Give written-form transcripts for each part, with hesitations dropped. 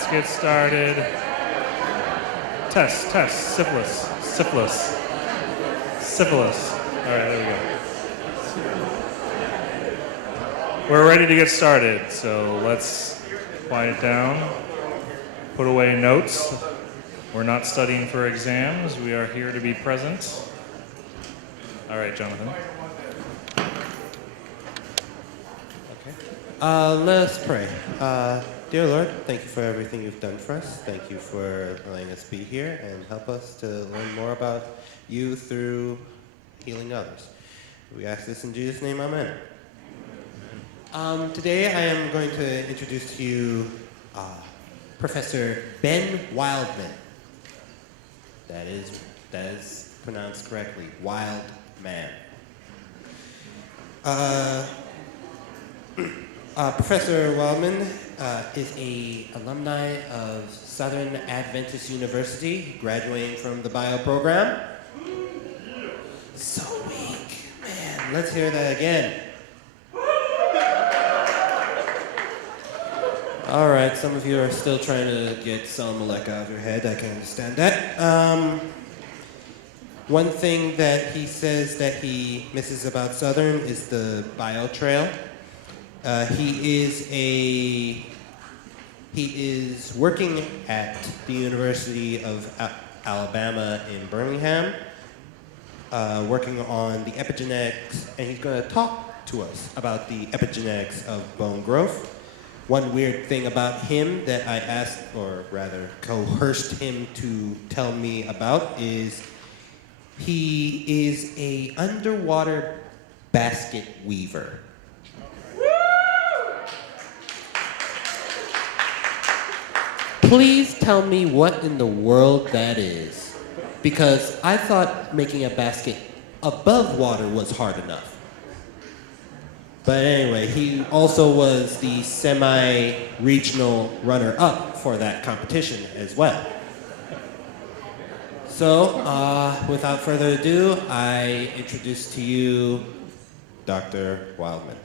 let's get started. Test, syphilis. All right, there we go. We're ready to get started, so let's quiet down, put away notes. We're not studying for exams. We are here to be present. All right, Jonathan. Let us pray. Dear Lord, thank you for everything you've done for us. Thank you for letting us be here and help us to learn more about you through healing others. We ask this in Jesus' name, amen. Today I am going to introduce to you Professor Ben Wildman. That is pronounced correctly, Wildman. Professor Wildman is an alumni of Southern Adventist University, graduating from the bio program. So weak, man. Let's hear that again. All right, some of you are still trying to get Salmalek out of your head. I can understand that. One thing that he says that he misses about Southern is the bio trail. He is working at the University of Alabama in Birmingham, working on the epigenetics, and he's going to talk to us about the epigenetics of bone growth. One weird thing about him that I asked, or rather coerced him to tell me about, is he is an underwater basket weaver. Please tell me what in the world that is, because I thought making a basket above water was hard enough. But anyway, he also was the semi-regional runner-up for that competition as well. So, without further ado, I introduce to you Dr. Wildman.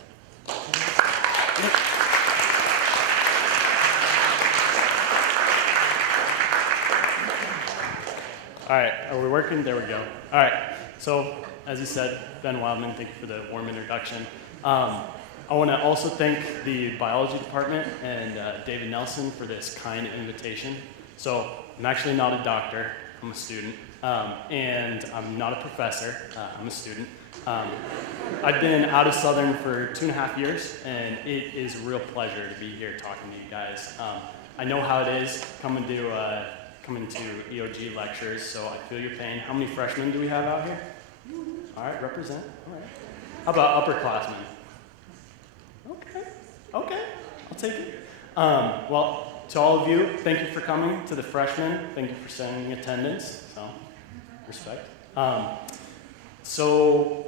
All right, are we working? There we go. All right, so as you said, Ben Wildman, thank you for the warm introduction. I want to also thank the biology department and David Nelson for this kind invitation. So I'm actually not a doctor, I'm a student, and I'm not a professor, I'm a student. I've been out of Southern for 2.5 years, and it is a real pleasure to be here talking to you guys. I know how it is coming to EOG lectures, so I feel your pain. How many freshmen do we have out here? All right, represent. All right. How about upperclassmen? Okay, I'll take it. Well, to all of you, thank you for coming. To the freshmen, thank you for sending attendance. So, respect. So,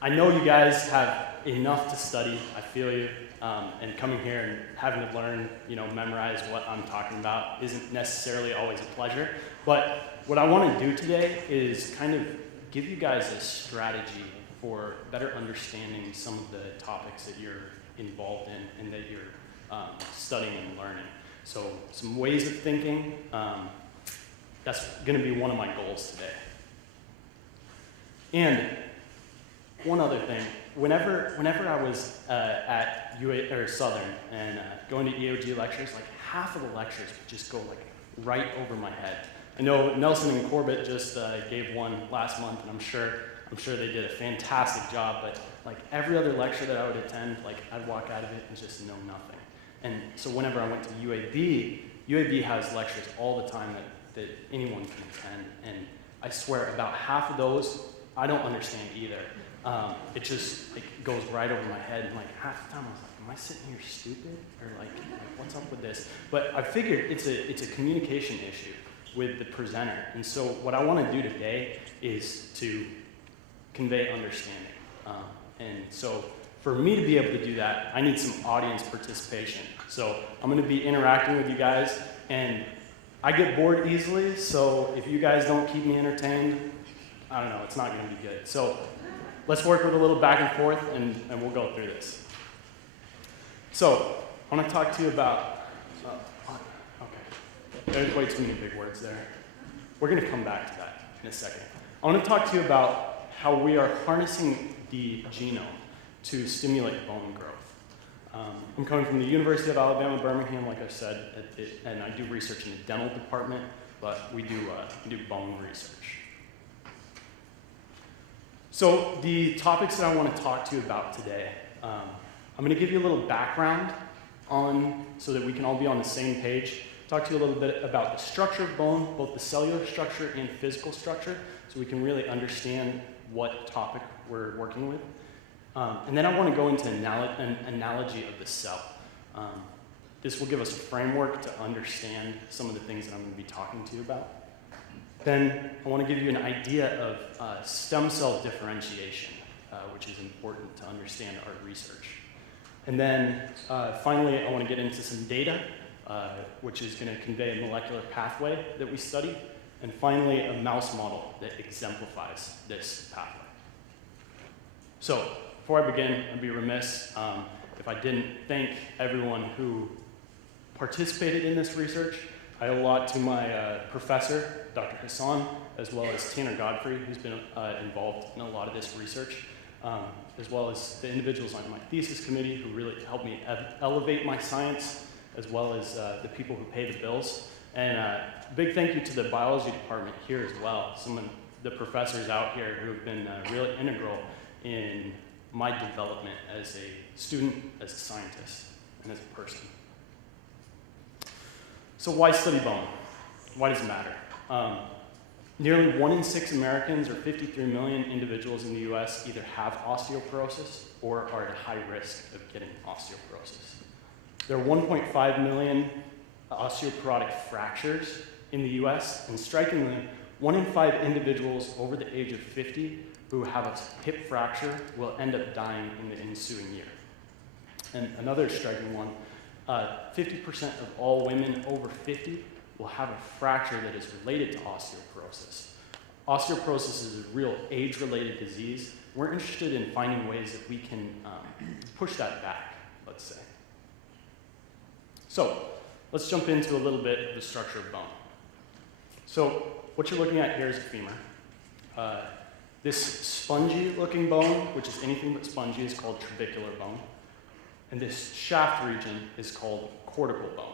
I know you guys have enough to study. I feel you. And coming here and having to learn, memorize what I'm talking about isn't necessarily always a pleasure. But what I want to do today is kind of give you guys a strategy for better understanding some of the topics that you're involved in and that you're studying and learning. So some ways of thinking, that's going to be one of my goals today. And one other thing, whenever I was at UA or Southern and going to EOG lectures, like half of the lectures would just go like right over my head. I know Nelson and Corbett just gave one last month, and I'm sure they did a fantastic job. But like every other lecture that I would attend, like I'd walk out of it and just know nothing. And so whenever I went to UAB has lectures all the time that anyone can attend, and I swear about half of those I don't understand either. It just goes right over my head, and like half the time I was like, am I sitting here stupid? Or like what's up with this? But I figured it's a communication issue with the presenter. And so what I want to do today is to convey understanding. And so for me to be able to do that, I need some audience participation. So I'm going to be interacting with you guys, and I get bored easily, so if you guys don't keep me entertained, I don't know, it's not going to be good. So let's work with a little back and forth, and we'll go through this. So I want to talk to you about, okay. There's way too many big words there. We're going to come back to that in a second. I want to talk to you about how we are harnessing the genome to stimulate bone growth. I'm coming from the University of Alabama, Birmingham, like I said, and I do research in the dental department, but we do bone research. So the topics that I want to talk to you about today, I'm going to give you a little background on, so that we can all be on the same page. Talk to you a little bit about the structure of bone, both the cellular structure and physical structure, so we can really understand what topic we're working with. And then I want to go into an analogy of the cell. This will give us a framework to understand some of the things that I'm going to be talking to you about. Then I want to give you an idea of stem cell differentiation, which is important to understand our research. And then finally, I want to get into some data, which is going to convey a molecular pathway that we study. And finally, a mouse model that exemplifies this pathway. So before I begin, I'd be remiss if I didn't thank everyone who participated in this research. I owe a lot to my professor, Dr. Histone, as well as Tanner Godfrey, who's been involved in a lot of this research, as well as the individuals on my thesis committee who really helped me elevate my science, as well as the people who pay the bills. And big thank you to the biology department here as well. Some of the professors out here who have been really integral in my development as a student, as a scientist, and as a person. So why study bone? Why does it matter? Nearly 1 in 6 Americans, or 53 million individuals in the US, either have osteoporosis or are at high risk of getting osteoporosis. There are 1.5 million osteoporotic fractures in the US, and strikingly, 1 in 5 individuals over the age of 50 who have a hip fracture will end up dying in the ensuing year. And another striking one, 50% of all women over 50 will have a fracture that is related to osteoporosis. Osteoporosis is a real age-related disease. We're interested in finding ways that we can push that back, let's say. So let's jump into a little bit of the structure of bone. So what you're looking at here is a femur. This spongy-looking bone, which is anything but spongy, is called trabecular bone. And this shaft region is called cortical bone.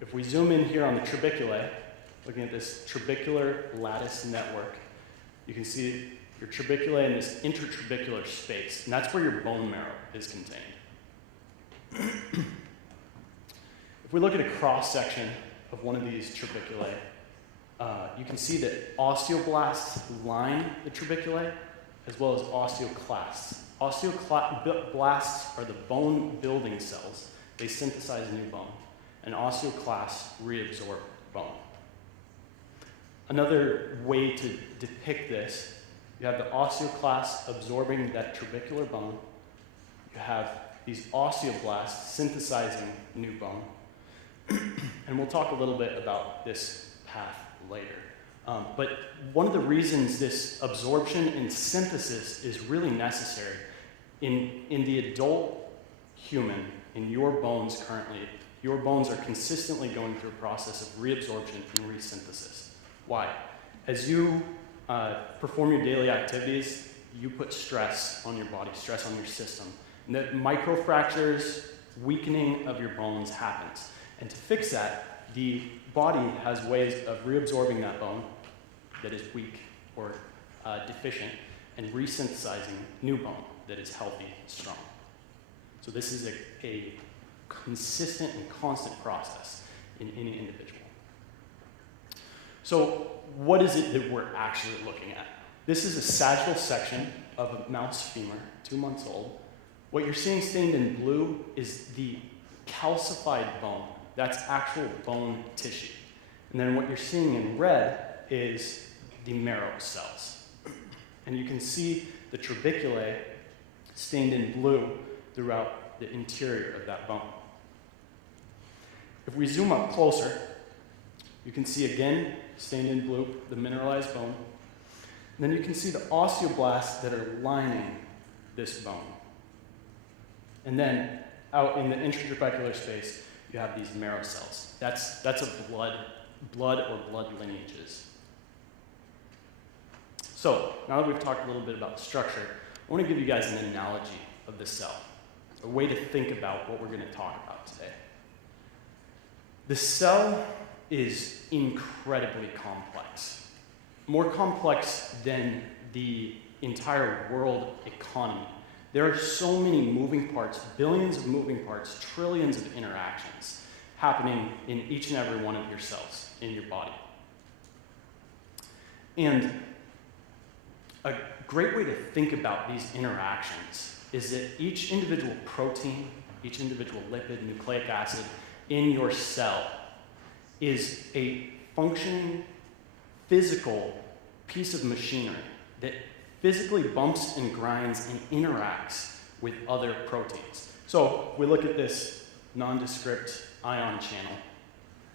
If we zoom in here on the trabeculae, looking at this trabecular lattice network, you can see your trabeculae in this intertrabecular space, and that's where your bone marrow is contained. If we look at a cross-section of one of these trabeculae, you can see that osteoblasts line the trabeculae, as well as osteoclasts. Osteoblasts are the bone-building cells. They synthesize new bone. And osteoclasts reabsorb bone. Another way to depict this, you have the osteoclasts absorbing that trabecular bone. You have these osteoblasts synthesizing new bone. And we'll talk a little bit about this path later. But one of the reasons this absorption and synthesis is really necessary in the adult human, in your bones currently, your bones are consistently going through a process of reabsorption and resynthesis. Why? As you perform your daily activities, you put stress on your body, stress on your system. And the microfractures, weakening of your bones happens. And to fix that, the body has ways of reabsorbing that bone that is weak or deficient and resynthesizing new bone that is healthy and strong. So this is a consistent and constant process in any individual. So what is it that we're actually looking at? This is a sagittal section of a mouse femur, 2 months old. What you're seeing stained in blue is the calcified bone. That's actual bone tissue. And then what you're seeing in red is the marrow cells. And you can see the trabeculae stained in blue throughout the interior of that bone. If we zoom up closer, you can see again, stained in blue, the mineralized bone. And then you can see the osteoblasts that are lining this bone. And then out in the intratrabecular space, you you have these marrow cells. That's a blood or blood lineages. So now that we've talked a little bit about the structure, I want to give you guys an analogy of the cell, a way to think about what we're going to talk about today. The cell is incredibly complex, more complex than the entire world economy. There are so many moving parts, billions of moving parts, trillions of interactions happening in each and every one of your cells in your body. And a great way to think about these interactions is that each individual protein, each individual lipid, nucleic acid in your cell is a functioning, physical piece of machinery that physically bumps and grinds and interacts with other proteins. So we look at this nondescript ion channel.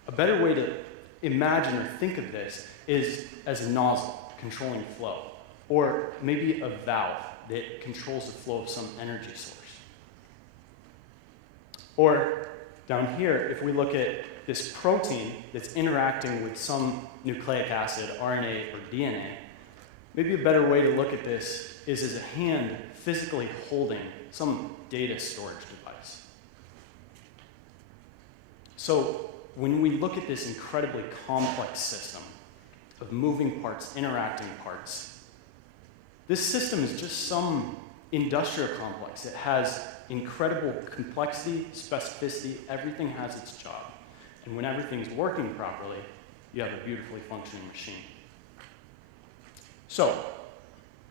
A better way to imagine or think of this is as a nozzle controlling flow, or maybe a valve that controls the flow of some energy source. Or down here, if we look at this protein that's interacting with some nucleic acid, RNA, or DNA, maybe a better way to look at this is as a hand physically holding some data storage device. So when we look at this incredibly complex system of moving parts, interacting parts, this system is just some industrial complex. It has incredible complexity, specificity, everything has its job. And when everything's working properly, you have a beautifully functioning machine. So,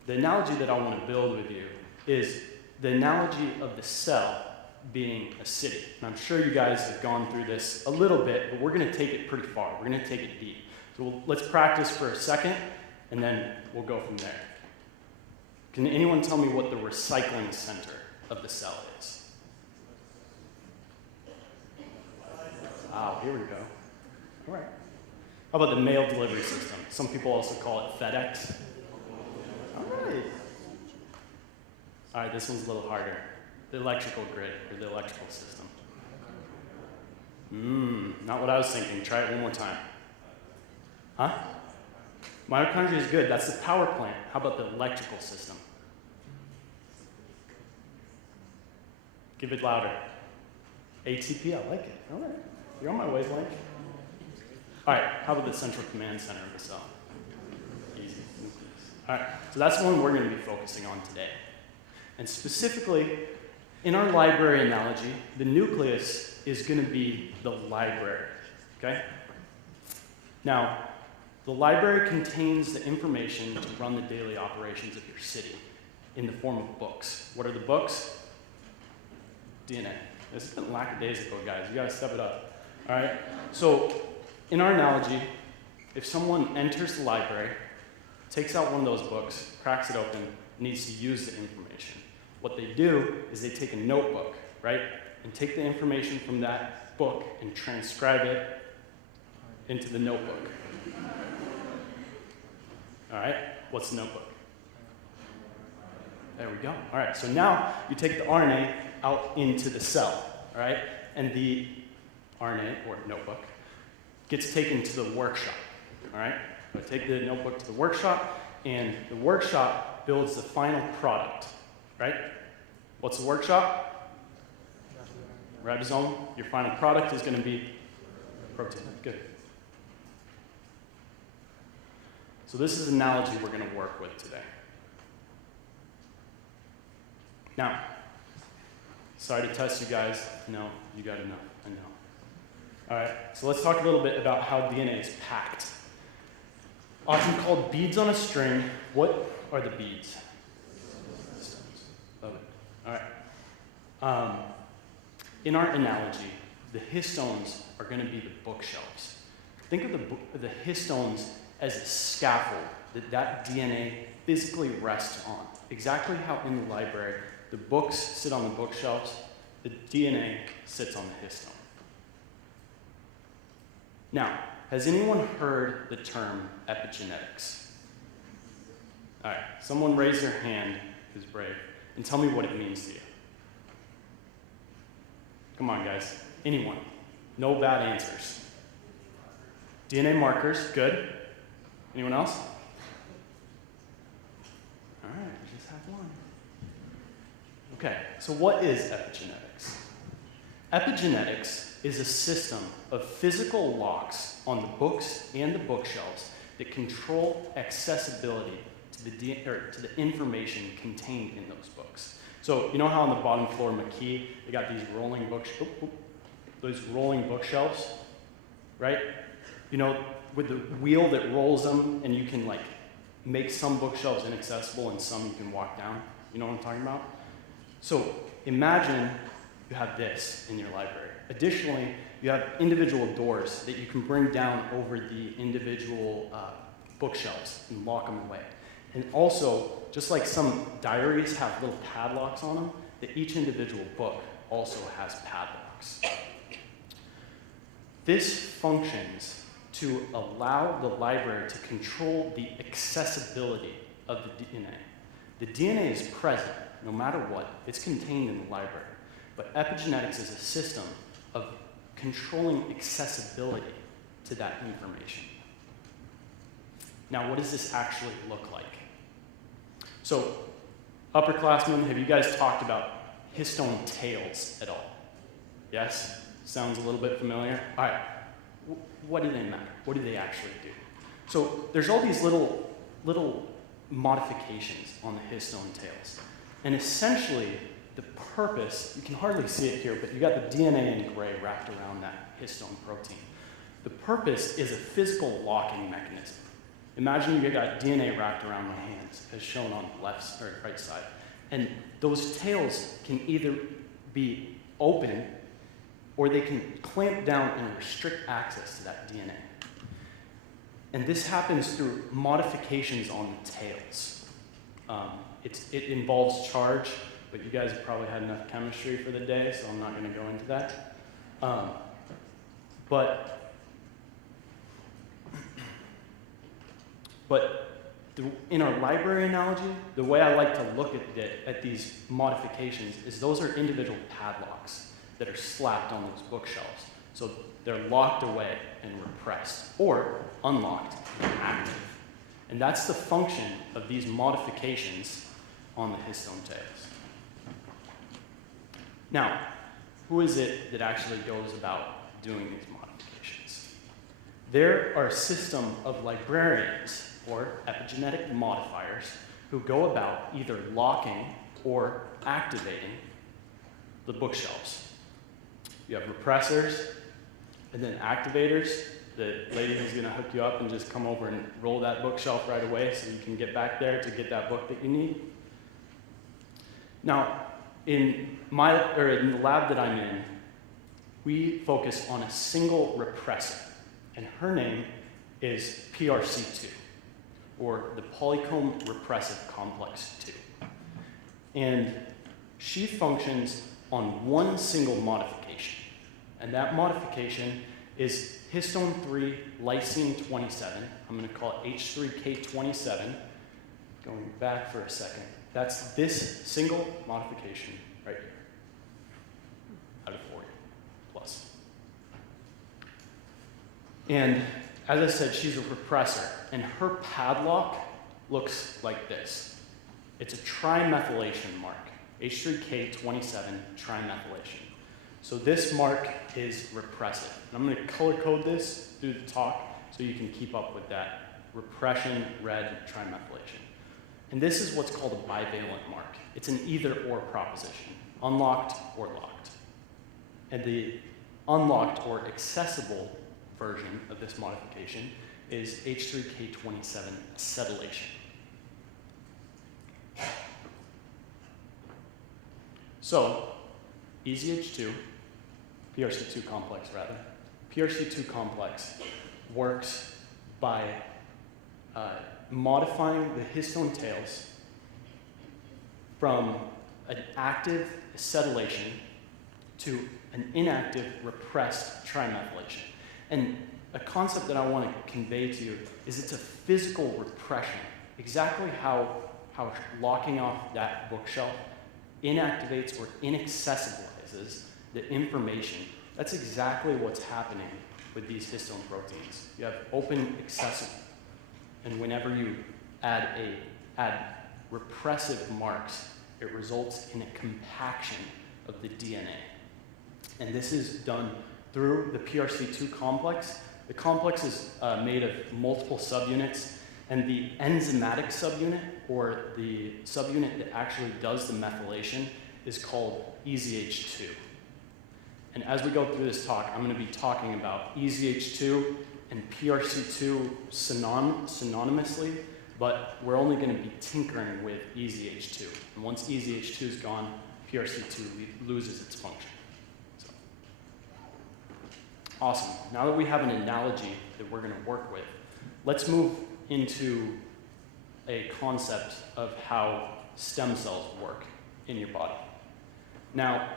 the analogy that I want to build with you is the analogy of the cell being a city. And I'm sure you guys have gone through this a little bit, but we're going to take it pretty far. We're going to take it deep. So let's practice for a second, and then we'll go from there. Can anyone tell me what the recycling center of the cell is? Wow, here we go. All right. How about the mail delivery system? Some people also call it FedEx. All right. All right, this one's a little harder. The electrical grid, or the electrical system. Not what I was thinking. Try it one more time. Huh? Mitochondria is good. That's the power plant. How about the electrical system? Give it louder. ATP, I like it. All right. You're on my wavelength. All right, how about the central command center of the cell? Easy. All right, so that's the one we're going to be focusing on today. And specifically, in our library analogy, the nucleus is going to be the library, okay? Now, the library contains the information to run the daily operations of your city in the form of books. What are the books? DNA. This has been lackadaisical, guys. You got to step it up. All right? So, in our analogy, if someone enters the library, takes out one of those books, cracks it open, needs to use the information, what they do is they take a notebook, right, and take the information from that book and transcribe it into the notebook. All right? What's the notebook? There we go. All right, so now you take the RNA out into the cell, all right? And the RNA, or notebook, gets taken to the workshop, all right? So take the notebook to the workshop, and the workshop builds the final product, right? What's the workshop? Ribosome. Your final product is going to be protein. Good. So this is an analogy we're going to work with today. Now, sorry to test you guys. No, you got to know. I know. All right, so let's talk a little bit about how DNA is packed. Often called beads on a string, what are the beads? Love it. All right. In our analogy, the histones are going to be the bookshelves. Think of the histones as a scaffold that DNA physically rests on. Exactly how in the library, the books sit on the bookshelves, the DNA sits on the histone. Now, has anyone heard the term epigenetics? All right, someone raise their hand who's brave and tell me what it means to you. Come on, guys. Anyone? No bad answers. DNA markers, good. Anyone else? All right, we just have one. Okay, so what is epigenetics? Epigenetics is a system of physical locks on the books and the bookshelves that control accessibility to the information contained in those books. So you know how on the bottom floor McKee, they got these rolling bookshelves, right? You know, with the wheel that rolls them, and you can like make some bookshelves inaccessible and some you can walk down. You know what I'm talking about? So imagine you have this in your library. Additionally, you have individual doors that you can bring down over the individual bookshelves and lock them away. And also, just like some diaries have little padlocks on them, that each individual book also has padlocks. This functions to allow the library to control the accessibility of the DNA. The DNA is present no matter what. It's contained in the library. But epigenetics is a system of controlling accessibility to that information. Now, what does this actually look like? So, upperclassmen, have you guys talked about Histone Tails at all? Yes? Sounds a little bit familiar? All right. What do they matter? What do they actually do? So, there's all these little modifications on the Histone Tails. And essentially, the purpose, you can hardly see it here, but you got the DNA in gray wrapped around that histone protein. The purpose is a physical locking mechanism. Imagine you got DNA wrapped around my hands, as shown on the left or right side. And those tails can either be open or they can clamp down and restrict access to that DNA. And this happens through modifications on the tails. It involves charge, but you guys have probably had enough chemistry for the day, so I'm not going to go into that. In our library analogy, the way I like to look at these modifications is those are individual padlocks that are slapped on those bookshelves. So they're locked away and repressed, or unlocked and active. And that's the function of these modifications on the histone tails. Now, who is it that actually goes about doing these modifications? There are a system of librarians, or epigenetic modifiers, who go about either locking or activating the bookshelves. You have repressors, and then activators. The lady who's going to hook you up and just come over and roll that bookshelf right away so you can get back there to get that book that you need. Now, in the lab that I'm in, we focus on a single repressor, and her name is PRC2, or the polycomb repressive complex 2. And she functions on one single modification, and that modification is histone 3 lysine 27. I'm going to call it H3K27. Going back for a second. That's this single modification right here, out of 40 plus. And as I said, she's a repressor, and her padlock looks like this. It's a trimethylation mark, H3K27 trimethylation. So this mark is repressive. And I'm going to color code this through the talk so you can keep up with that repression red trimethylation. And this is what's called a bivalent mark. It's an either-or proposition, unlocked or locked. And the unlocked or accessible version of this modification is H3K27 acetylation. So, EZH2, PRC2 complex rather, PRC2 complex works by modifying the histone tails from an active acetylation to an inactive repressed trimethylation. And a concept that I want to convey to you is it's a physical repression, exactly how locking off that bookshelf inactivates or inaccessibilizes the information That's exactly what's happening with these histone proteins. You have open accessible, and whenever you add repressive marks, it results in a compaction of the DNA. And this is done through the PRC2 complex. The complex is made of multiple subunits, and the enzymatic subunit, or the subunit that actually does the methylation, is called EZH2. And as we go through this talk, I'm going to be talking about EZH2 and PRC2 synonymously, but we're only going to be tinkering with EZH2. And once EZH2 is gone, PRC2 loses its function. So. Awesome. Now that we have an analogy that we're going to work with, let's move into a concept of how stem cells work in your body. Now,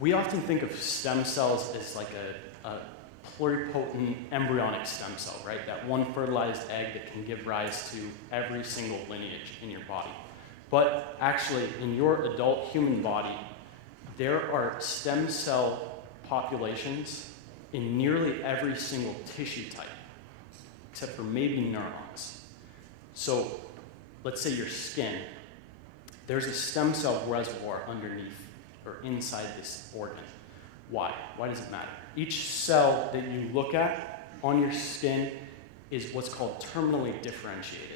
we often think of stem cells as like a pluripotent embryonic stem cell, right? That one fertilized egg that can give rise to every single lineage in your body. But actually, in your adult human body, there are stem cell populations in nearly every single tissue type, except for maybe neurons. So let's say your skin, there's a stem cell reservoir underneath or inside this organ. Why? Why does it matter? Each cell that you look at on your skin is what's called terminally differentiated.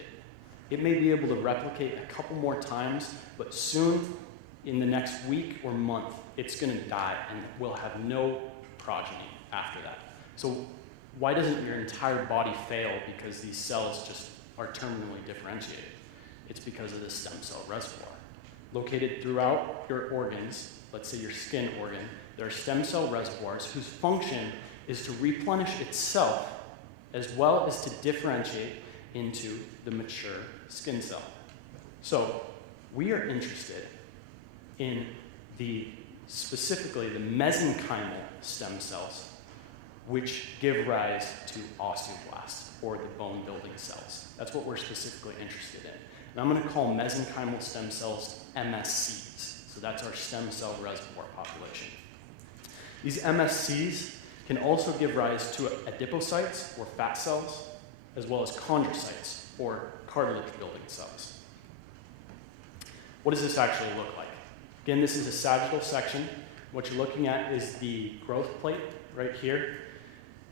It may be able to replicate a couple more times, but soon, in the next week or month, it's going to die and will have no progeny after that. So why doesn't your entire body fail because these cells just are terminally differentiated? It's because of the stem cell reservoir. Located throughout your organs, let's say your skin organ, there are stem cell reservoirs whose function is to replenish itself as well as to differentiate into the mature skin cell. So we are interested in specifically the mesenchymal stem cells, which give rise to osteoblasts, or the bone building cells. That's what we're specifically interested in. And I'm going to call mesenchymal stem cells MSCs. So that's our stem cell reservoir population. These MSCs can also give rise to adipocytes, or fat cells, as well as chondrocytes, or cartilage building cells. What does this actually look like? Again, this is a sagittal section. What you're looking at is the growth plate right here,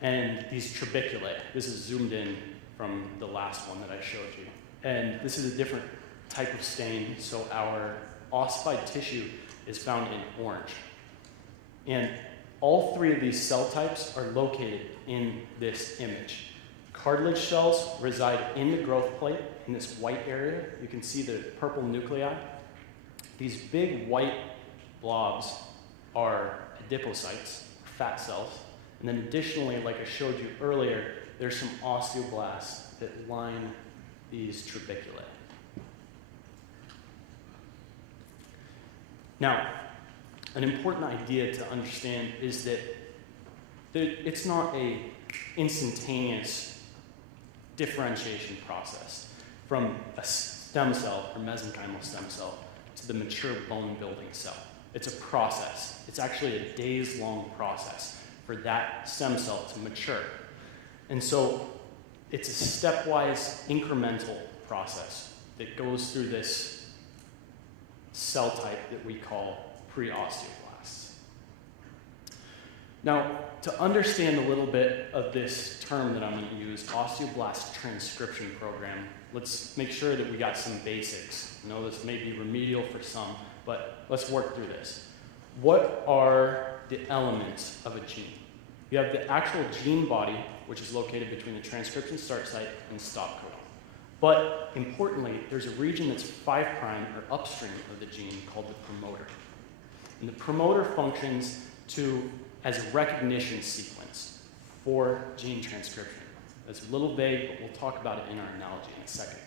and these trabeculae. This is zoomed in from the last one that I showed you. And this is a different type of stain, so our ossified tissue is found in orange. And all three of these cell types are located in this image. Cartilage cells reside in the growth plate in this white area. You can see the purple nuclei. These big white blobs are adipocytes, fat cells. And then additionally, like I showed you earlier, there's some osteoblasts that line these trabeculae. Now, an important idea to understand is that it's not an instantaneous differentiation process from a stem cell or mesenchymal stem cell to the mature bone building cell. It's a process. It's actually a days-long process for that stem cell to mature. And so it's a stepwise incremental process that goes through this cell type that we call pre-osteoblasts. Now, to understand a little bit of this term that I'm going to use, osteoblast transcription program, let's make sure that we got some basics. I know this may be remedial for some, but let's work through this. What are the elements of a gene? You have the actual gene body, which is located between the transcription start site and stop codon. But importantly, there's a region that's 5' or upstream of the gene called the promoter. And the promoter functions as a recognition sequence for gene transcription. That's a little vague, but we'll talk about it in our analogy in a second.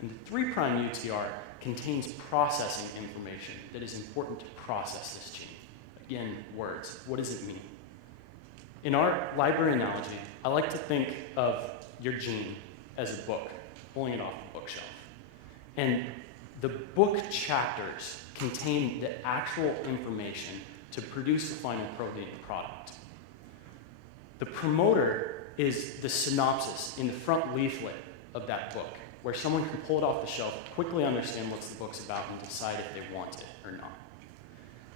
And the 3' UTR contains processing information that is important to process this gene. Again, words. What does it mean? In our library analogy, I like to think of your gene as a book, pulling it off the bookshelf. And the book chapters contain the actual information to produce the final protein product. The promoter is the synopsis in the front leaflet of that book, where someone can pull it off the shelf, quickly understand what the book's about, and decide if they want it or not.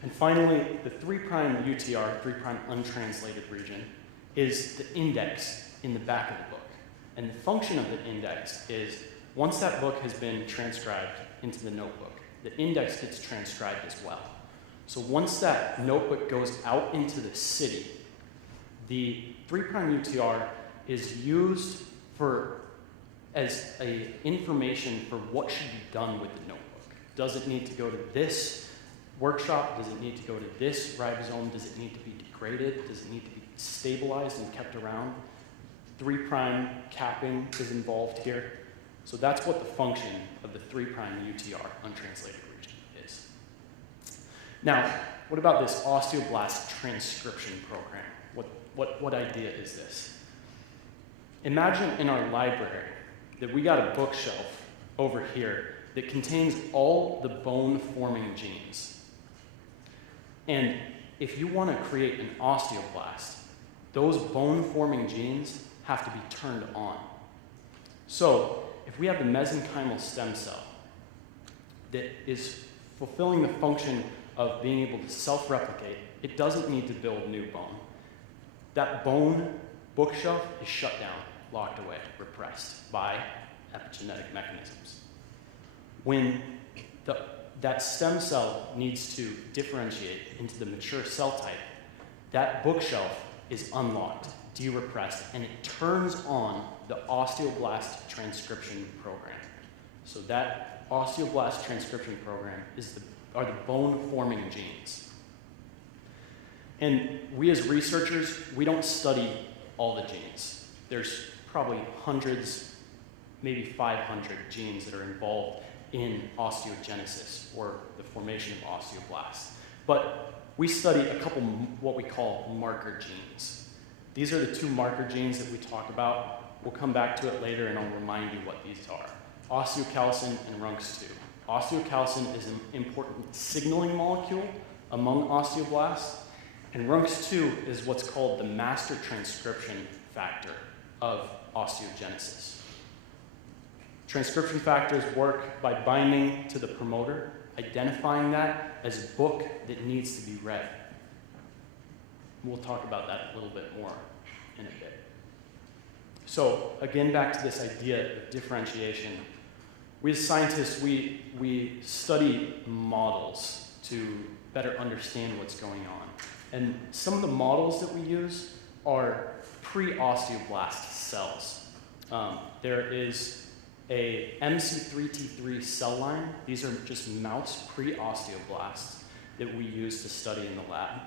And finally, the 3' UTR, 3' untranslated region, is the index in the back of the book. And the function of the index is, once that book has been transcribed into the notebook, the index gets transcribed as well. So once that notebook goes out into the city, the 3' UTR is used as information for what should be done with the notebook. Does it need to go to this workshop? Does it need to go to this ribosome? Does it need to be degraded? Does it need to be stabilized and kept around? 3' capping is involved here. So that's what the function of the 3' UTR, untranslated region, is. Now, what about this osteoblast transcription program? What idea is this? Imagine in our library that we got a bookshelf over here that contains all the bone-forming genes. And if you want to create an osteoblast, those bone-forming genes have to be turned on. So if we have the mesenchymal stem cell that is fulfilling the function of being able to self-replicate, it doesn't need to build new bone. That bone bookshelf is shut down, locked away, repressed by epigenetic mechanisms. When that stem cell needs to differentiate into the mature cell type, that bookshelf is unlocked, de-repressed, and it turns on the osteoblast transcription program. So that osteoblast transcription program are the bone-forming genes. And we as researchers, we don't study all the genes. There's probably hundreds, maybe 500 genes that are involved in osteogenesis, or the formation of osteoblasts. But we study a couple what we call marker genes. These are the 2 marker genes that we talk about. We'll come back to it later and I'll remind you what these are. Osteocalcin and RUNX2. Osteocalcin is an important signaling molecule among osteoblasts, and RUNX2 is what's called the master transcription factor of osteogenesis. Transcription factors work by binding to the promoter, identifying that as a book that needs to be read. We'll talk about that a little bit more in a bit. So again, back to this idea of differentiation. We as scientists, we study models to better understand what's going on. And some of the models that we use are pre-osteoblast cells. There is a MC3T3 cell line. These are just mouse pre-osteoblasts that we use to study in the lab,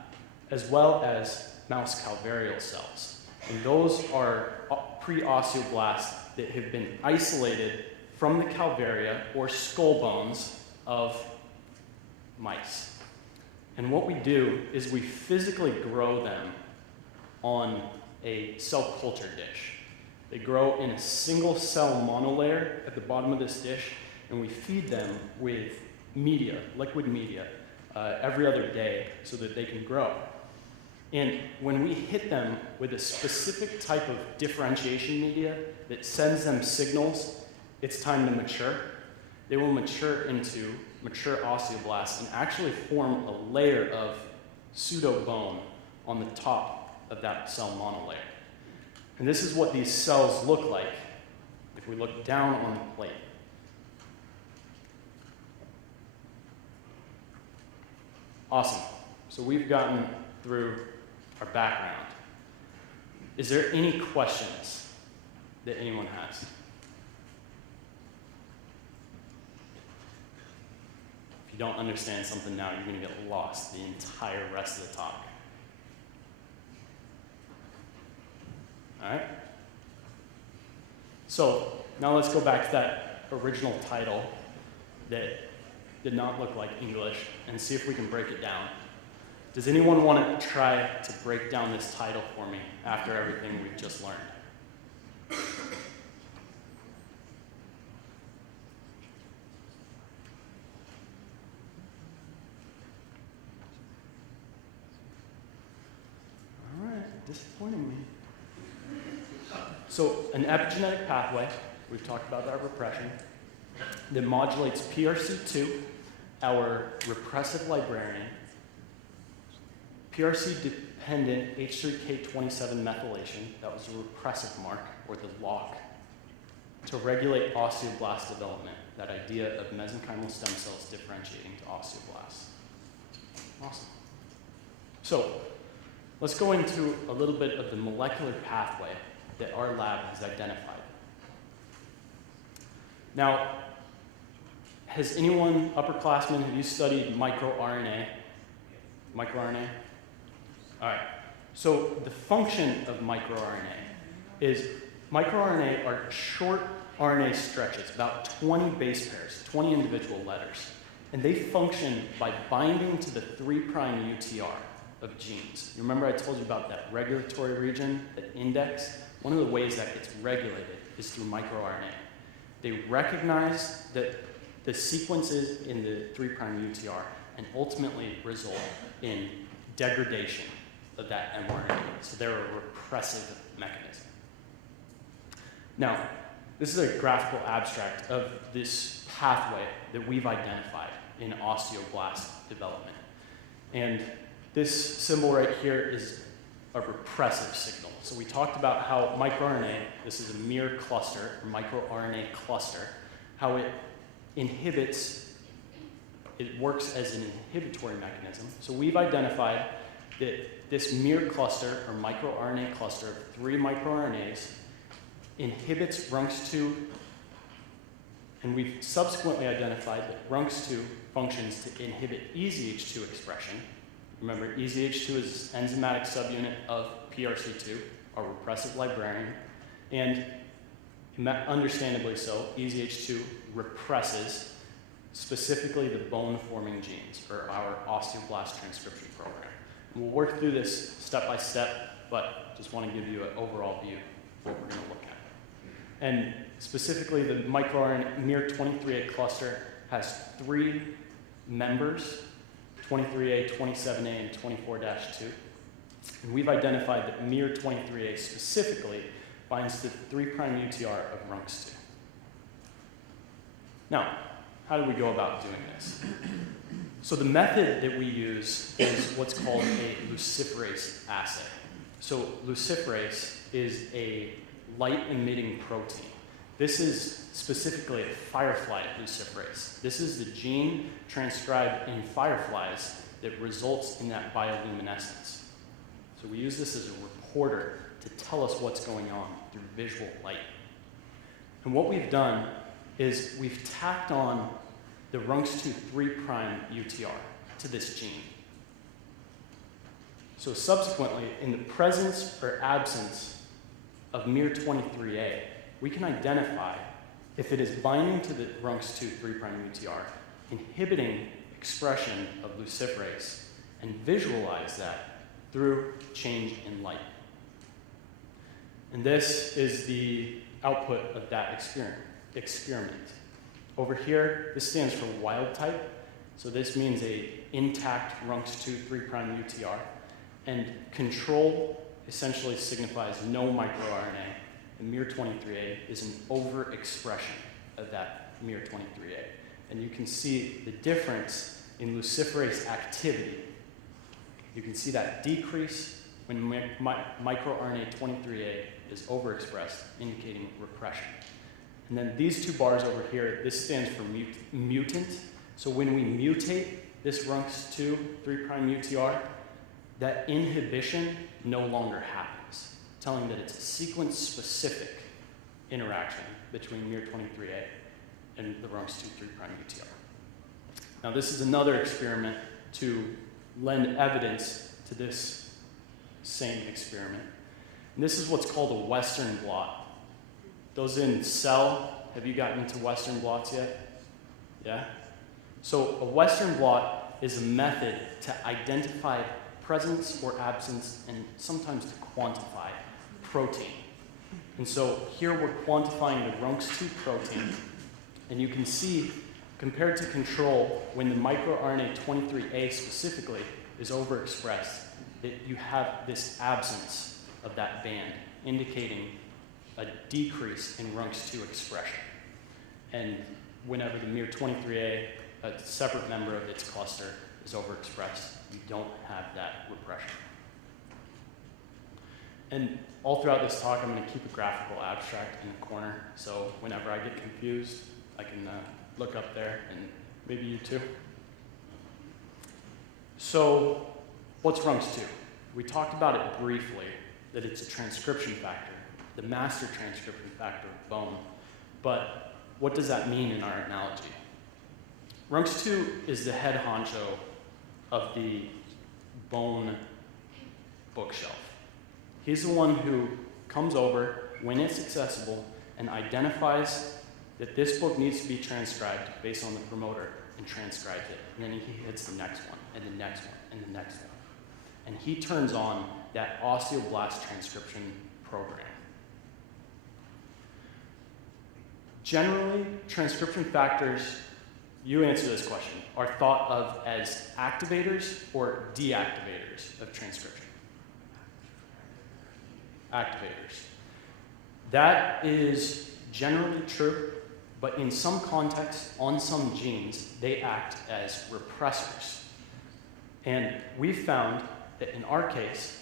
as well as mouse calvarial cells. And those are pre-osteoblasts that have been isolated from the calvaria or skull bones of mice. And what we do is we physically grow them on a cell culture dish. They grow in a single cell monolayer at the bottom of this dish, and we feed them with media, liquid media, every other day so that they can grow. And when we hit them with a specific type of differentiation media that sends them signals, it's time to mature, they will mature into mature osteoblasts and actually form a layer of pseudobone on the top of that cell monolayer. And this is what these cells look like if we look down on the plate. Awesome. So we've gotten through our background. Is there any questions that anyone has? If you don't understand something now, you're going to get lost the entire rest of the talk. All right? So now let's go back to that original title that did not look like English and see if we can break it down. Does anyone want to try to break down this title for me after everything we've just learned? disappointing me. So an epigenetic pathway, we've talked about that repression, that modulates PRC2, our repressive librarian, PRC-dependent H3K27 methylation, that was the repressive mark, or the lock, to regulate osteoblast development, that idea of mesenchymal stem cells differentiating to osteoblasts. Awesome. So let's go into a little bit of the molecular pathway that our lab has identified. Now, has anyone, upperclassmen, have you studied microRNA? MicroRNA? All right. So the function of microRNA is microRNA are short RNA stretches, about 20 base pairs, 20 individual letters. And they function by binding to the 3' UTR of genes. You remember I told you about that regulatory region, that index? One of the ways that gets regulated is through microRNA. They recognize that the sequences in the 3' UTR and ultimately result in degradation of that mRNA. So they're a repressive mechanism. Now, this is a graphical abstract of this pathway that we've identified in osteoblast development. And this symbol right here is a repressive signal. So we talked about how microRNA, this is a mere cluster, or microRNA cluster, how it inhibits, it works as an inhibitory mechanism. So we've identified that this mere cluster, or microRNA cluster of 3 microRNAs, inhibits RUNX2, and we've subsequently identified that RUNX2 functions to inhibit EZH2 expression. Remember, EZH2 is an enzymatic subunit of PRC2, our repressive librarian, and understandably so, EZH2 represses specifically the bone-forming genes, or our osteoblast transcription program. And we'll work through this step by step, but just want to give you an overall view of what we're going to look at. And specifically, the microRNA miR23A cluster has 3 members, 23A, 27A, and 24-2. And we've identified that miR23A specifically binds to the 3' UTR of RUNX2. Now, how do we go about doing this? So the method that we use is what's called a luciferase assay. So luciferase is a light-emitting protein. This is specifically a firefly luciferase. This is the gene transcribed in fireflies that results in that bioluminescence. So we use this as a reporter to tell us what's going on through visual light. And what we've done is we've tacked on the RUNX2 3' UTR to this gene. So subsequently, in the presence or absence of miR23A, we can identify if it is binding to the RUNX2 3' UTR, inhibiting expression of luciferase, and visualize that through change in light. And this is the output of that experiment. Over here, this stands for wild type. So this means a intact RUNX2 3' UTR. And control essentially signifies no microRNA. And miR23A is an overexpression of that miR23A. And you can see the difference in luciferase activity. You can see that decrease when microRNA 23A is overexpressed, indicating repression. And then these 2 bars over here, this stands for mutant. So when we mutate this RUNX2 3' UTR, that inhibition no longer happens, telling that it's a sequence-specific interaction between miR23A and the RUNX2 3' UTR. Now this is another experiment to lend evidence to this same experiment. And this is what's called a Western blot. Those in Cell, have you gotten into Western blots yet? Yeah? So a Western blot is a method to identify presence or absence and sometimes to quantify protein. And so here we're quantifying the RUNX2 protein, and you can see, compared to control, when the microRNA 23A specifically is overexpressed, that you have this absence of that band, indicating a decrease in RUNX2 expression. And whenever the miR23A, a separate member of its cluster, is overexpressed, you don't have that repression. And all throughout this talk, I'm going to keep a graphical abstract in the corner, so whenever I get confused, I can look up there, and maybe you too. So, what's RUNX2? We talked about it briefly, that it's a transcription factor, the master transcription factor of bone. But what does that mean in our analogy? RUNX2 is the head honcho of the bone bookshelf. He's the one who comes over when it's accessible and identifies that this book needs to be transcribed based on the promoter and transcribes it. And then he hits the next one, and the next one, and the next one. And he turns on that Osteoblast transcription program. Generally, transcription factors, you answer this question, are thought of as activators or deactivators of transcription. Activators. That is generally true, but in some contexts, on some genes, they act as repressors. And we found that in our case,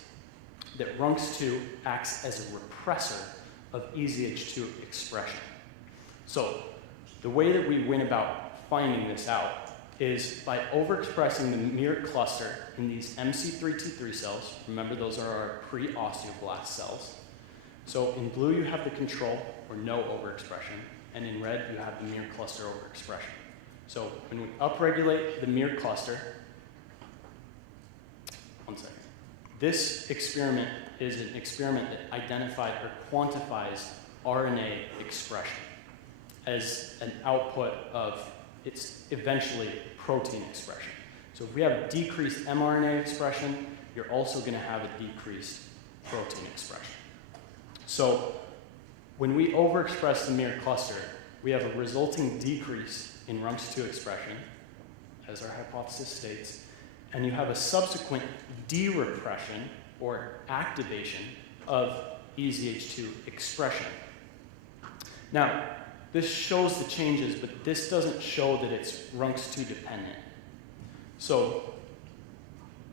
that RUNX2 acts as a repressor of EZH2 expression. So the way that we went about finding this out is by overexpressing the miR cluster in these MC3T3 cells. Remember, those are our pre-osteoblast cells. So in blue, you have the control, or no overexpression, and in red, you have the miR cluster overexpression. So when we upregulate the miR cluster, one second. This experiment is an experiment that identified or quantifies RNA expression as an output of its eventually protein expression. So if we have decreased mRNA expression, you're also going to have a decreased protein expression. So when we overexpress the miR cluster, we have a resulting decrease in RUNX2 expression, as our hypothesis states, and you have a subsequent de-repression or activation of EZH2 expression. Now, this shows the changes, but this doesn't show that it's RUNX2 dependent. So,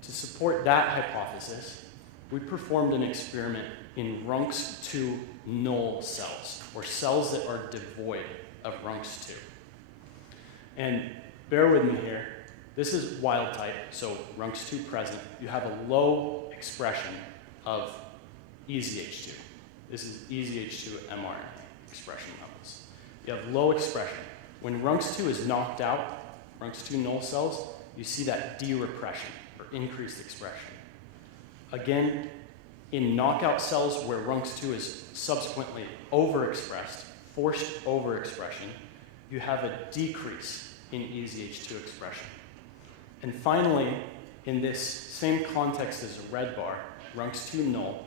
to support that hypothesis, we performed an experiment in RUNX2 null cells, or cells that are devoid of RUNX2. And bear with me here. This is wild type, so RUNX2 present. You have a low expression of EZH2. This is EZH2 mRNA expression levels. You have low expression. When RUNX2 is knocked out, RUNX2 null cells, you see that de-repression, or increased expression. Again, in knockout cells where RUNX2 is subsequently overexpressed, forced overexpression, you have a decrease in EZH2 expression. And finally, in this same context as a red bar, RUNX2 null,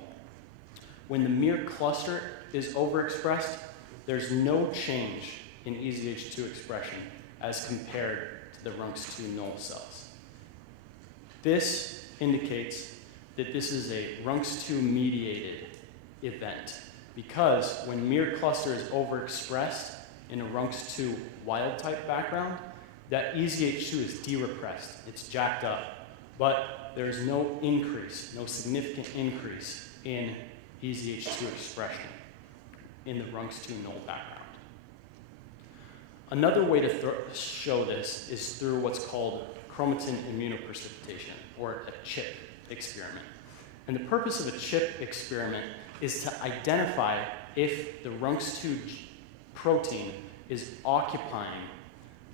when the miR cluster is overexpressed, there's no change in EZH2 expression as compared to the RUNX2 null cells. This indicates that this is a RUNX2 mediated event, because when miR cluster is overexpressed in a RUNX2 wild type background, that EZH2 is de-repressed, it's jacked up, but there's no increase, no significant increase in EZH2 expression in the RUNX2 null background. Another way to show this is through what's called chromatin immunoprecipitation, or a chip experiment. And the purpose of a chip experiment is to identify if the RUNX2 protein is occupying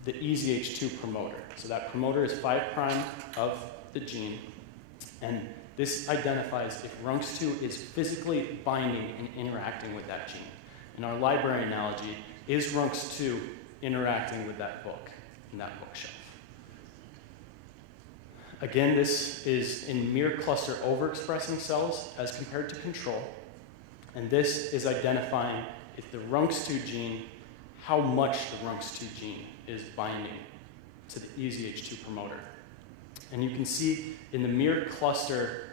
the EZH2 promoter. So that promoter is 5' of the gene, and this identifies if RUNX2 is physically binding and interacting with that gene. In our library analogy, is RUNX2 interacting with that book in that bookshelf? Again, this is in miR cluster overexpressing cells as compared to control, and this is identifying if the RUNX2 gene, how much the RUNX2 gene is binding to the EZH2 promoter. And you can see in the miR cluster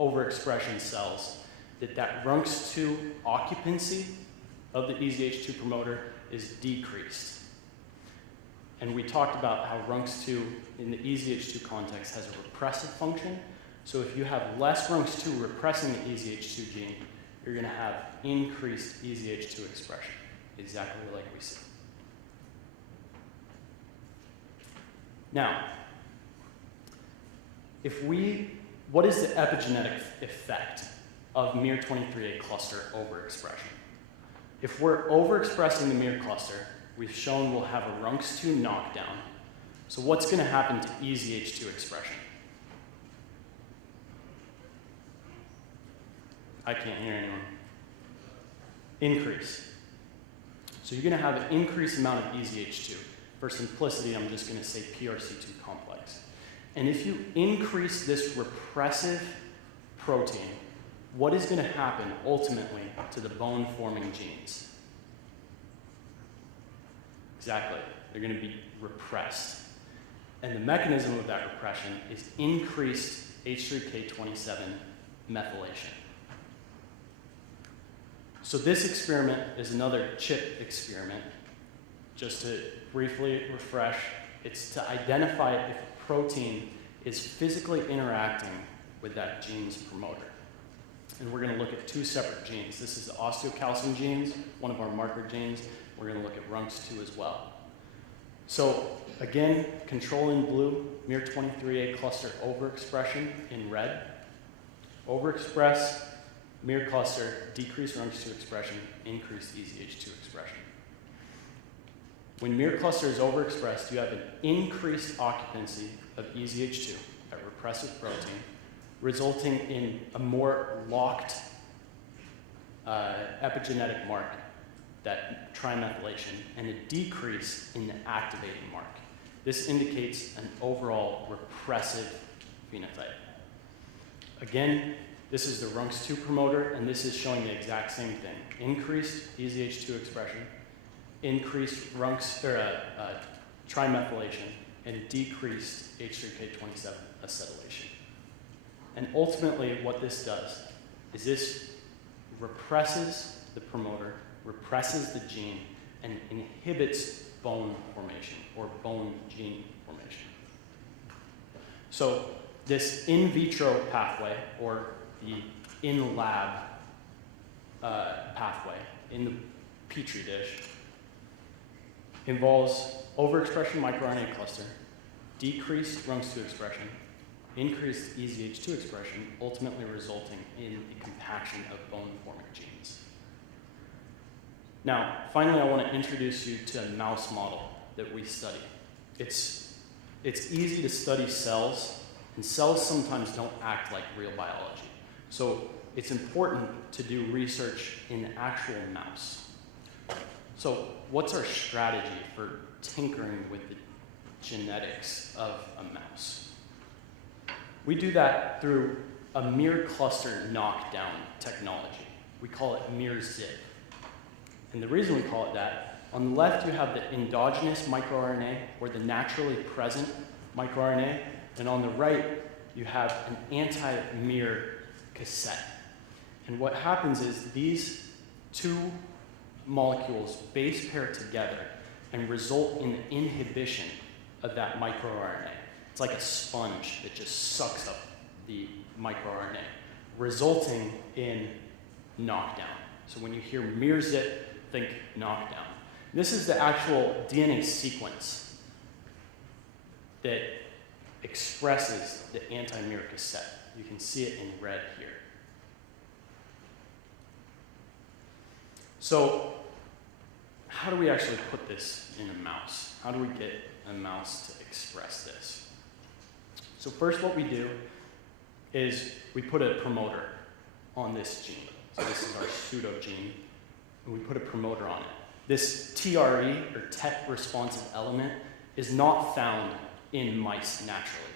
overexpression cells, that RUNX2 occupancy of the EZH2 promoter is decreased. And we talked about how RUNX2 in the EZH2 context has a repressive function. So if you have less RUNX2 repressing the EZH2 gene, you're going to have increased EZH2 expression, exactly like we see. Now, what is the epigenetic effect of miR23A cluster overexpression? If we're overexpressing the miR cluster, we've shown we'll have a RUNX2 knockdown. So what's going to happen to EZH2 expression? I can't hear anyone. Increase. So you're going to have an increased amount of EZH2. For simplicity, I'm just going to say PRC2 complex. And if you increase this repressive protein, what is going to happen ultimately to the bone-forming genes? Exactly. They're going to be repressed. And the mechanism of that repression is increased H3K27 methylation. So this experiment is another chip experiment. Just to briefly refresh, it's to identify if a protein is physically interacting with that gene's promoter. And we're going to look at two separate genes. This is the osteocalcin genes, one of our marker genes. We're going to look at RUNX2 as well. So again, control in blue, miR23A cluster overexpression in red. Overexpress miR cluster, decreased RUNX2 expression, increased EZH2 expression. When miR cluster is overexpressed, you have an increased occupancy of EZH2, a repressive protein, resulting in a more locked epigenetic mark, that trimethylation, and a decrease in the activating mark. This indicates an overall repressive phenotype. Again, this is the RUNX2 promoter, and this is showing the exact same thing. Increased EZH2 expression, increased trimethylation, and decreased H3K27 acetylation. And ultimately, what this does is this represses the promoter, represses the gene, and inhibits bone formation, or bone gene formation. So this in vitro pathway, or the in-lab pathway in the Petri dish, involves overexpression microRNA cluster, decreased RUNX2 expression, increased EZH2 expression, ultimately resulting in the compaction of bone-forming genes. Now, finally, I want to introduce you to a mouse model that we study. It's easy to study cells, and cells sometimes don't act like real biology. So it's important to do research in the actual mouse. So what's our strategy for tinkering with the genetics of a mouse? We do that through a miR cluster knockdown technology. We call it miR-zip. And the reason we call it that, on the left you have the endogenous microRNA, or the naturally present microRNA, and on the right you have an anti-miR cassette. And what happens is these two molecules base pair together and result in the inhibition of that microRNA. It's like a sponge that just sucks up the microRNA, resulting in knockdown. So when you hear miR-zip, think knockdown. This is the actual DNA sequence that expresses the anti-miR cassette. You can see it in red here. So how do we actually put this in a mouse? How do we get a mouse to express this? So first what we do is we put a promoter on this gene. So this is our pseudo gene, and we put a promoter on it. This TRE, or TET responsive element, is not found in mice naturally.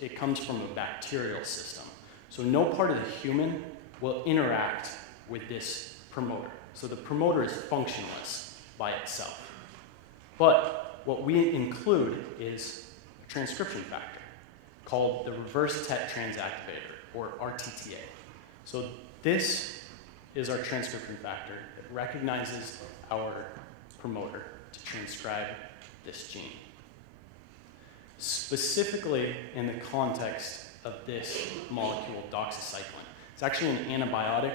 It comes from a bacterial system. So no part of the human will interact with this promoter. So the promoter is functionless by itself. But what we include is a transcription factor. called the reverse TET transactivator, or RTTA. So this is our transcription factor that recognizes our promoter to transcribe this gene. Specifically in the context of this molecule, doxycycline. It's actually an antibiotic,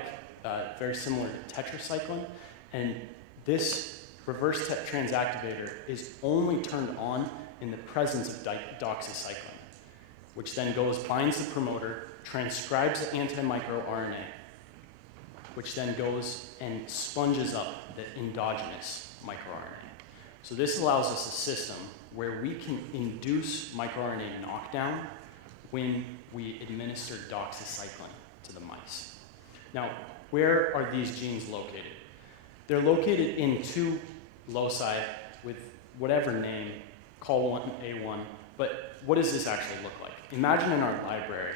very similar to tetracycline, and this reverse TET transactivator is only turned on in the presence of doxycycline, which then binds the promoter, transcribes the anti-microRNA, which then goes and sponges up the endogenous microRNA. So this allows us a system where we can induce microRNA knockdown when we administer doxycycline to the mice. Now, where are these genes located? They're located in two loci with whatever name, call one A1, but what does this actually look like? Imagine in our library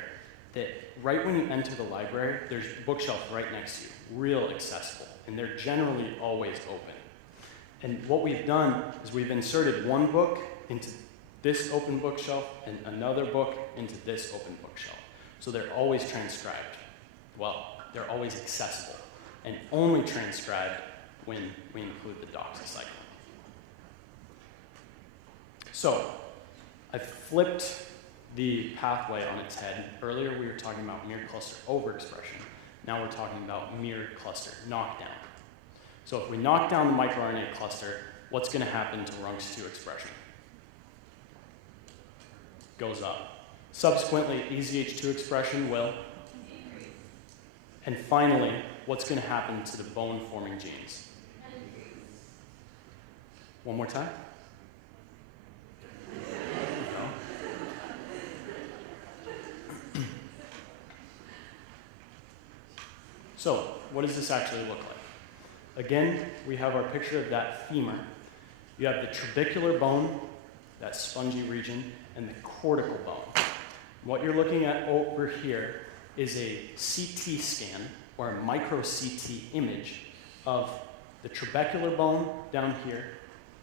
that right when you enter the library, there's a bookshelf right next to you, real accessible, and they're generally always open. And what we've done is we've inserted one book into this open bookshelf and another book into this open bookshelf. So they're always transcribed. Well, they're always accessible and only transcribed when we include the doxycycline. So I've flipped the pathway on its head. Earlier we were talking about mirror cluster overexpression. Now we're talking about mirror cluster knockdown. So if we knock down the microRNA cluster, what's going to happen to RUNX2 expression? Goes up. Subsequently, EZH2 expression will. And finally, what's going to happen to the bone-forming genes? One more time. So, what does this actually look like? Again, we have our picture of that femur. You have the trabecular bone, that spongy region, and the cortical bone. What you're looking at over here is a CT scan, or a micro CT image, of the trabecular bone down here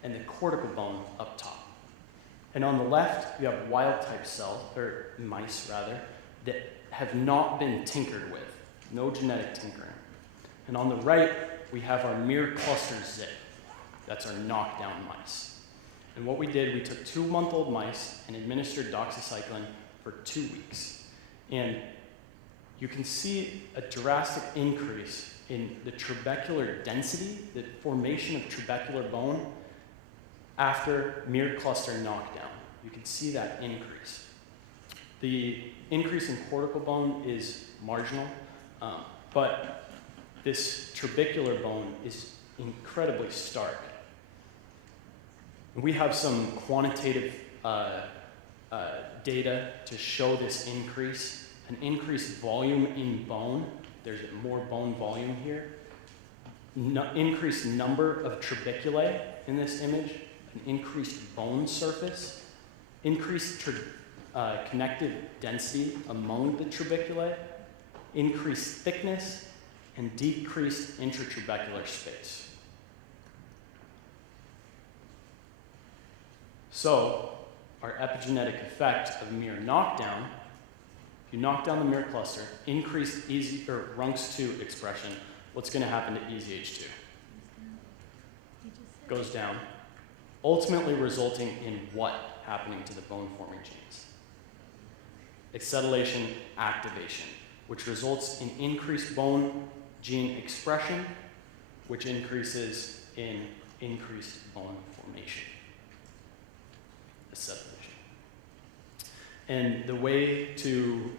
and the cortical bone up top. And on the left, you have wild-type cells, or mice rather, that have not been tinkered with. No genetic tinkering. And on the right, we have our mirror cluster zip. That's our knockdown mice. And what we did, we took 2-month-old mice and administered doxycycline for 2 weeks. And you can see a drastic increase in the trabecular density, the formation of trabecular bone, after mirror cluster knockdown. You can see that increase. The increase in cortical bone is marginal. But this trabecular bone is incredibly stark. We have some quantitative data to show this increase, an increased volume in bone. There's more bone volume here. Increased number of trabeculae in this image, an increased bone surface, increased connective density among the trabeculae, increased thickness, and decreased intratrabecular space. So, our epigenetic effect of mirror knockdown, if you knock down the mirror cluster, increased RUNX2 expression, what's going to happen to EZH2? Goes down, ultimately resulting in what happening to the bone-forming genes? Acetylation activation, which results in increased bone gene expression, which increases in increased bone formation. Acetylation. And the way to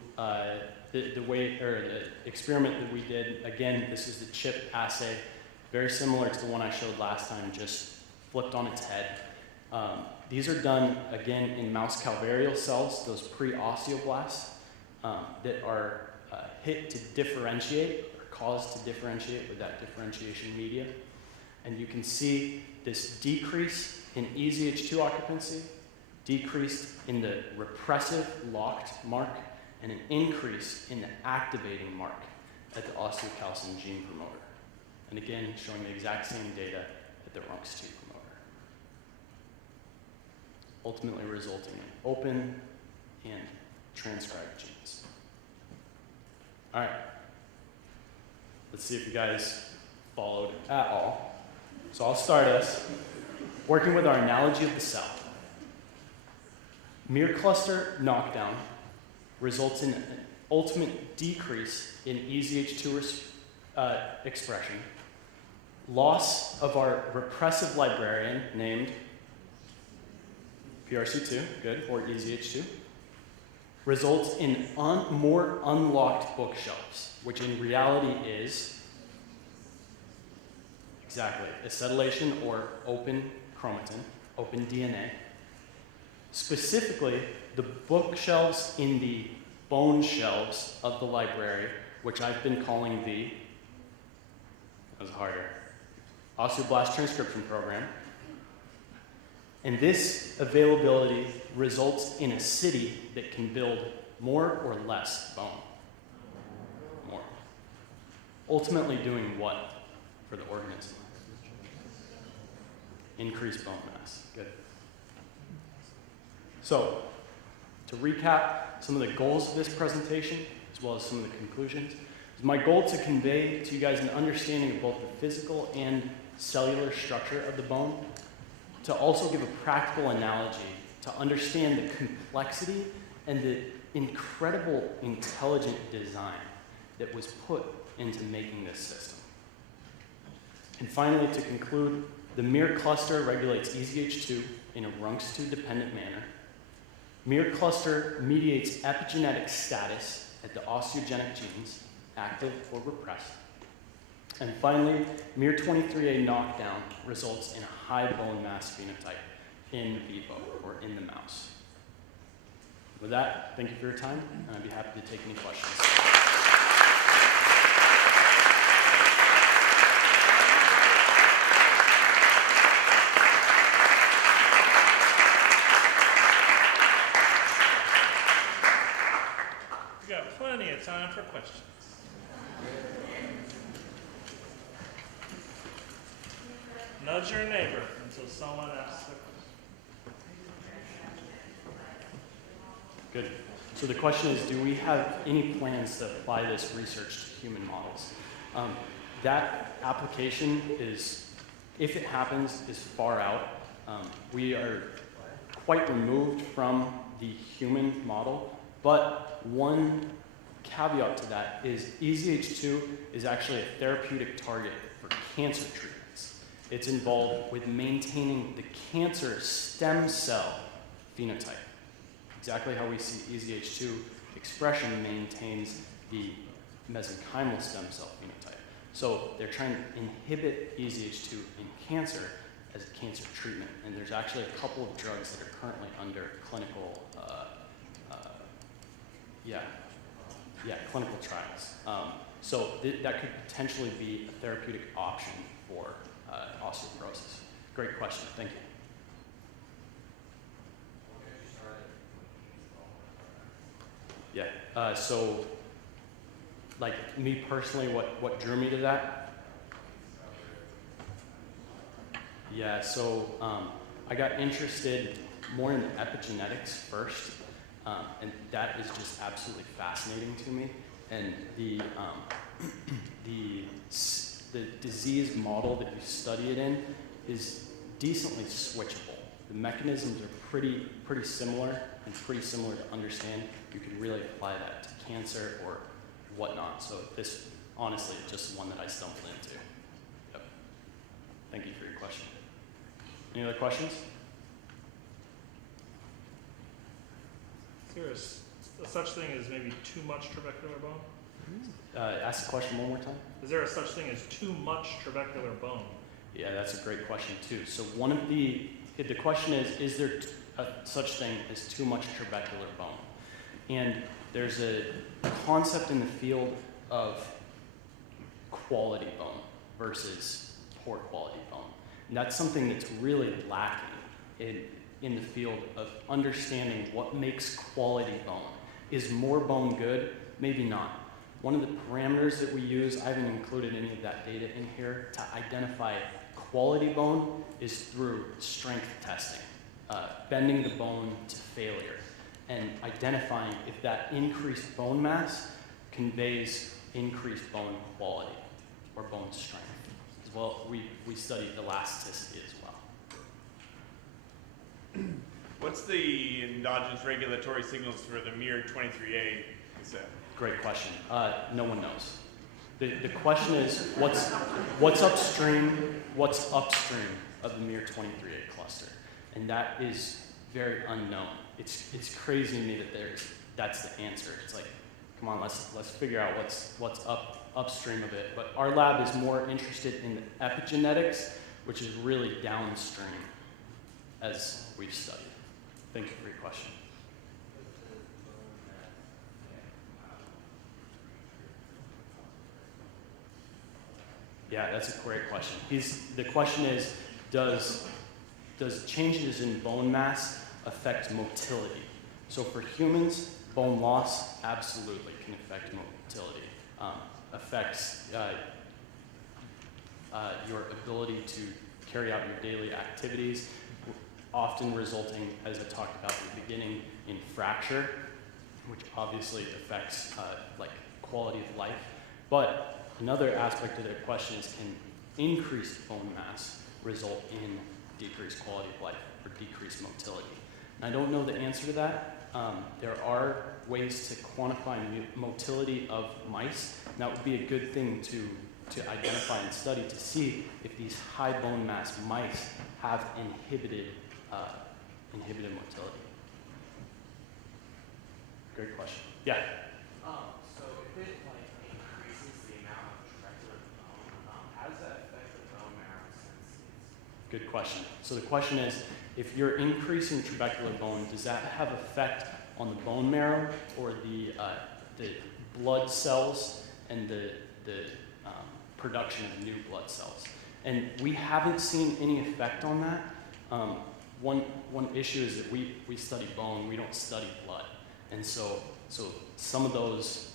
the experiment that we did, again, this is the chip assay, very similar to the one I showed last time, just flipped on its head. These are done, again, in mouse calvarial cells, those pre-osteoblasts that are hit to differentiate, or caused to differentiate with that differentiation media. And you can see this decrease in EZH2 occupancy, decreased in the repressive locked mark, and an increase in the activating mark at the osteocalcin gene promoter. And again, showing the exact same data at the RUNX2 promoter. Ultimately resulting in open and transcribed genes. All right. Let's see if you guys followed at all. So I'll start us working with our analogy of the cell. Mere cluster knockdown results in an ultimate decrease in EZH2 expression, loss of our repressive librarian named PRC2, good, or EZH2, results in more unlocked bookshelves, which in reality is exactly acetylation or open chromatin, open DNA. Specifically, the bookshelves in the bone shelves of the library, which I've been calling the, that was harder, Osteoblast transcription program. And this availability results in a city that can build more or less bone. More. Ultimately doing what for the organism? Increase bone mass. Good. So, to recap some of the goals of this presentation, as well as some of the conclusions, is my goal to convey to you guys an understanding of both the physical and cellular structure of the bone, to also give a practical analogy to understand the complexity and the incredible intelligent design that was put into making this system. And finally, to conclude, the mere cluster regulates EZH2 in a RUNX2 dependent manner. Mere cluster mediates epigenetic status at the osteogenic genes, active or repressed. And finally, miR23A knockdown results in a high bone mass phenotype in vivo, or in the mouse. With that, thank you for your time, and I'd be happy to take any questions. We've got plenty of time for questions. Nudge your neighbor until someone asks a question. Good. So the question is, do we have any plans to apply this research to human models? That application is, if it happens, is far out. We are quite removed from the human model, but one caveat to that is EZH2 is actually a therapeutic target for cancer treatments. It's involved with maintaining the cancer stem cell phenotype. Exactly how we see EZH2 expression maintains the mesenchymal stem cell phenotype. So they're trying to inhibit EZH2 in cancer as a cancer treatment. And there's actually a couple of drugs that are currently under clinical, clinical trials. So that could potentially be a therapeutic option for osteoporosis. Great question, thank you. Yeah, so like me personally, what drew me to that? Yeah, so I got interested more in the epigenetics first, and that is just absolutely fascinating to me. And the disease model that you study it in is decently switchable. The mechanisms are pretty similar and pretty similar to understand. You can really apply that to cancer or whatnot. So this, honestly, is just one that I stumbled into. Yep. Thank you for your question. Any other questions? Is there a such thing as maybe too much trabecular bone? Ask the question one more time. Is there a such thing as too much trabecular bone? Yeah, that's a great question too. So one of the question is there such thing as too much trabecular bone? And there's a concept in the field of quality bone versus poor quality bone. And that's something that's really lacking in the field of understanding what makes quality bone. Is more bone good? Maybe not. One of the parameters that we use, I haven't included any of that data in here, to identify quality bone is through strength testing, bending the bone to failure. and identifying if that increased bone mass conveys increased bone quality or bone strength. As well, we studied elasticity as well. What's the endogenous regulatory signals for the miR-23A cassette? Great question. No one knows. The question is, what's upstream of the miR-23A cluster? And that is very unknown. It's crazy to me that that's the answer. It's like, come on, let's figure out what's upstream of it. But our lab is more interested in the epigenetics, which is really downstream, as we've studied. Thank you for your question. Yeah, that's a great question. The question is, does changes in bone mass affect motility? So for humans, bone loss absolutely can affect motility. Affects your ability to carry out your daily activities, often resulting, as I talked about at the beginning, in fracture, which obviously affects like quality of life. But another aspect of their question is, can increased bone mass result in decreased quality of life or decreased motility? And I don't know the answer to that. There are ways to quantify motility of mice, and that would be a good thing to identify and study to see if these high bone mass mice have inhibited motility. Great question. Yeah? So if it increases the amount of trabecular bone, how does that affect the bone marrow since it's... Good question. So the question is, if you're increasing trabecular bone, does that have effect on the bone marrow or the blood cells and the production of new blood cells? And we haven't seen any effect on that. One issue is that we study bone, we don't study blood, and so some of those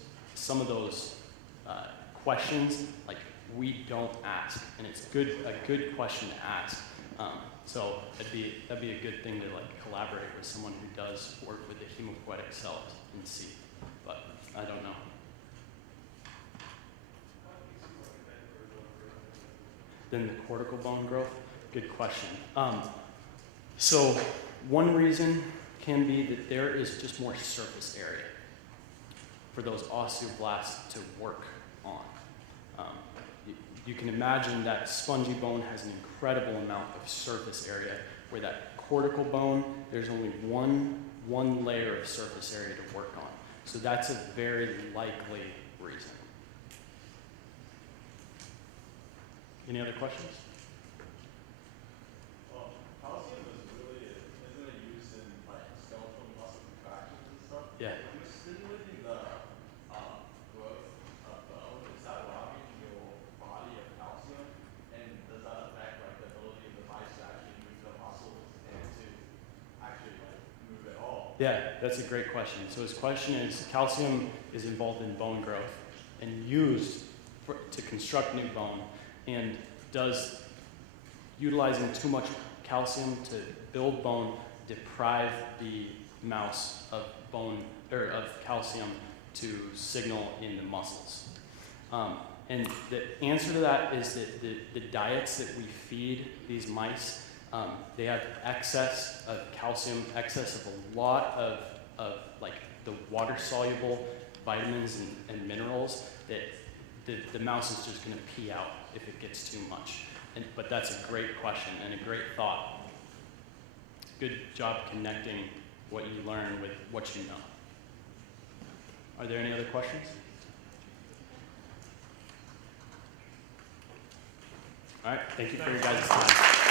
questions, like, we don't ask, and it's a good question to ask. So that'd be a good thing to collaborate with someone who does work with the hematopoietic cells and see, but I don't know. Then the cortical bone growth, good question. So one reason can be that there is just more surface area for those osteoblasts to work on. You can imagine that spongy bone has an incredible amount of surface area, where that cortical bone, there's only one layer of surface area to work on. So that's a very likely reason. Any other questions? Well, calcium isn't it used in skeletal muscle contractions and stuff? Yeah. If you're stimulating the growth of bone, is that robbing your body of calcium? And does that affect the ability of the mice to actually move the muscles and to actually move at all? Yeah, that's a great question. So his question is, calcium is involved in bone growth and used to construct new bone, and does utilizing too much calcium to build bone deprive the mouse of bone or of calcium to signal in the muscles? And the answer to that is that the diets that we feed these mice, they have excess of calcium, excess of a lot of the water-soluble vitamins and minerals that the mouse is just going to pee out if it gets too much. But that's a great question and a great thought. Good job connecting what you learn with what you know. Are there any other questions? All right, thank you for your guys' time.